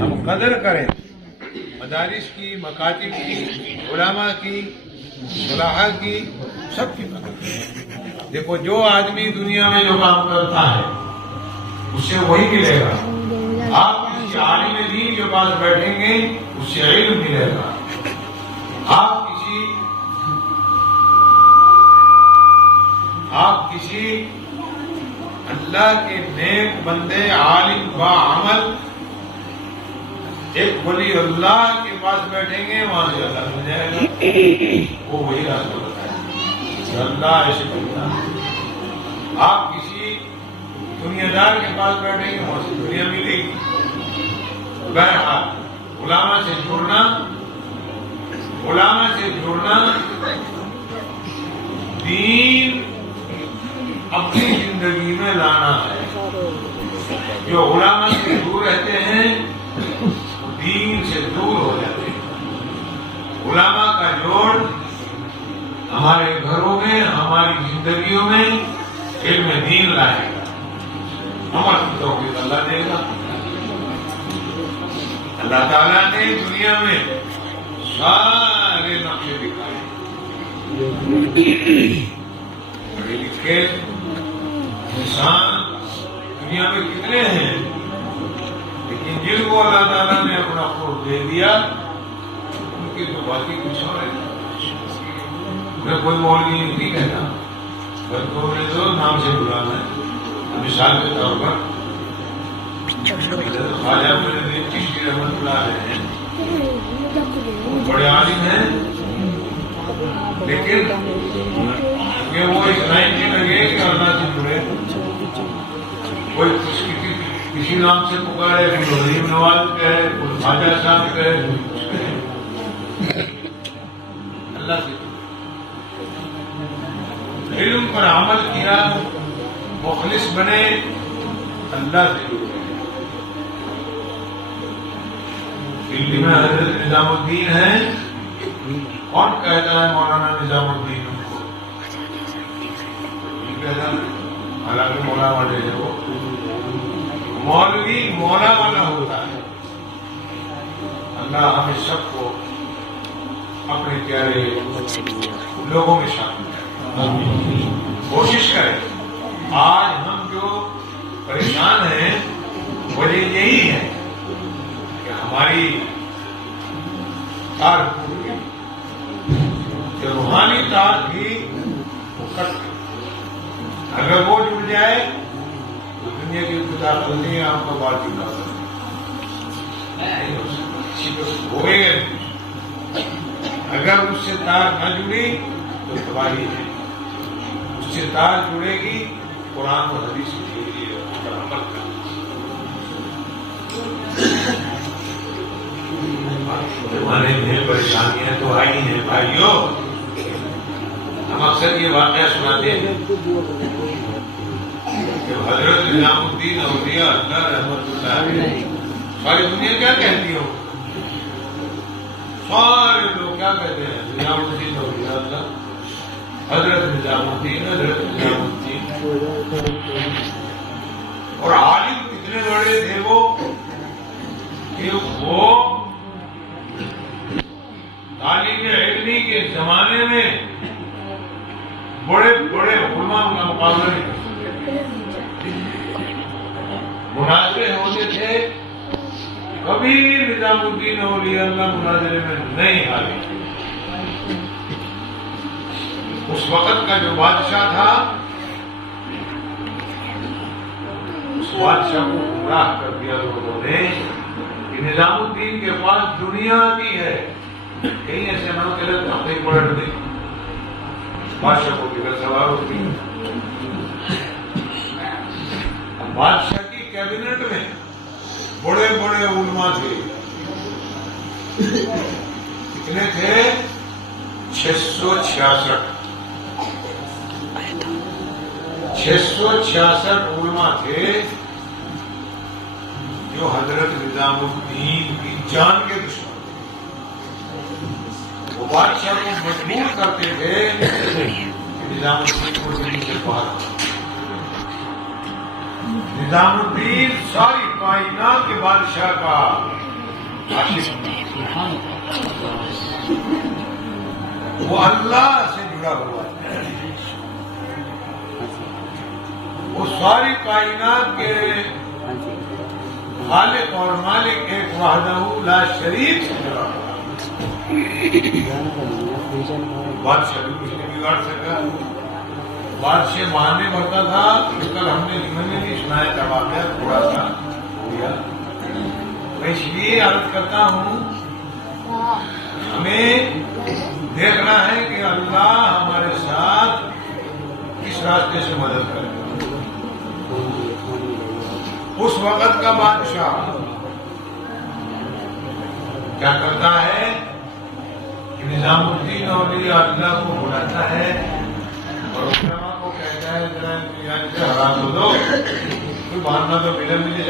ہم قدر کریں مدارس کی، مکاتب کی، علماء کی، صلاحہ کی، سب کی قدر کریں۔ دیکھو جو آدمی دنیا میں جو کام کرتا ہے اس سے وہی ملے گا۔ آپ کسی عالم دین کے پاس بیٹھیں گے اس سے علم ملے گا۔ آپ کسی اللہ کے نیک بندے، عالم با عمل، ایک ولی اللہ کے پاس بیٹھیں گے وہاں سے اللہ مل جائے گا۔ وہ وہی راستہ بتائے کہ اللہ ایسے بنتا ہے۔ آپ کسی دنیا دار کے پاس بیٹھیں گے وہاں سے دنیا ملے گی۔ بہرحال علماء سے جڑنا دین اپنی زندگی میں لانا ہے۔ جو علماء سے دور رہتے ہیں دین سے دور ہو جاتے ہیں۔ علماء کا جوڑ ہمارے گھروں میں، ہماری زندگیوں میں علم دین لائے گا۔ عمل کی توفیق اللہ دے گا۔ اللہ تعالیٰ نے دنیا میں سارے نقشے دکھائے، پڑھے لکھے انسان دنیا میں کتنے ہیں، لیکن جن کو اللہ تعالیٰ نے اپنا خود دے دیا ان کی تو باقی کچھ اور ہے۔ میں کوئی مولوی نہیں کہتا، بلکہ انہیں تو نام سے بلانا ہے۔ مثال کے طور پر خواجہ معینالدین چشتی رحمۃ اللہ علیہ ہیں، بڑے عالم ہیں، لیکن وہ اتنا ہی نہیں لگے کہ اللہ سے جڑے، کوئی کسی نام سے پکارے، کوئی غریب نواز کہے، کوئی خواجہ صاحب کہے، کوئی کچھ کہے، اللہ سے علم پر عمل کیا، مخلص بنے، اللہ سے جڑے۔ دلی میں حضرت نظام الدین ہیں، کون کہتا ہے مولانا نظام الدین ان کو؟ حالانکہ مولا والے ہیں وہ، مولوی مولا والا ہوتا ہے۔ اللہ ہمیں سب کو اپنے پیارے لوگوں میں شامل کرے۔ کوشش کریں۔ آج ہم جو پریشان ہیں وجہ یہی ہے کہ ہماری تار ٹوٹ گئی، کہ روحانی تار بھی وہ کٹ گئی۔ اگر وہ جڑ جائے تو دنیا کی انتظار کرنی ہے، آپ کو بات کی بات ہوئے گا۔ اگر اس سے تار نہ جڑی تو تباہی ہے، اس سے تار جڑے گی قرآن و حدیث کی اس پر عمل کرنا۔ زمانے میں پریشانیاں تو آئی ہیں بھائیوں، ہم اکثر یہ واقعہ سناتے ہیں کہ حضرت نظام الدین اولیاء اللہ رحمۃ اللہ علیہ، ساری دنیا کیا کہتی ہو؟ سارے لوگ کیا کہتے ہیں؟ نظام الدین اولیاء اللہ، حضرت نظام الدین، حضرت نظام الدین۔ اور عالم کتنے بڑے تھے وہ کہ وہ تعلیم علمی کے زمانے میں بڑے بڑے علماء کا مقابلہ نہیں کر سکتے، مناظرے ہوتے تھے، کبھی نظام الدین اولیاء اللہ مناظرے میں نہیں آئے۔ اس وقت کا جو بادشاہ تھا اس بادشاہ کو گمراہ کر دیا لوگوں نے کہ نظام الدین کے پاس دنیا آتی ہے، کہیں ایسے نہ ہو کہ اپنے پلٹ دیں، بادشاہ کو فکر سوار ہوتی ہے۔ بادشاہ کی کیبنٹ میں بڑے بڑے علماء تھے، کتنے تھے؟ 666 علماء تھے جو حضرت نظام الدین کی جان کے دشمن تھے۔ وہ بادشاہ کو مجبور کرتے تھے کہ نظام الدین کو دلی سے باہر۔ نظام الدین ساری کائنات کے بادشاہ کا عاشق، وہ اللہ سے جڑا ہوا ہے، وہ ساری کائنات کے خالق اور مالک ایک وحدہ لا شریک سے جڑا ہوا ہے۔ بادشاہ بھی کچھ نہیں بگاڑ سکا، بادشاہ بہانے بھرتا تھا، کل میں نے بھی سنایا تھا واقعہ تھوڑا سا دیا۔ میں اس لیے عرض کرتا ہوں ہمیں دیکھنا ہے کہ اللہ ہمارے ساتھ کس راستے سے مدد کرے گا۔ اس وقت کا بادشاہ کیا کرتا ہے کہ نظام الدین اولیاء اللہ کو بلاتا ہے اور علماء کو کہتا ہے ذرا حرام ہو دو، کوئی بہانا تو ملے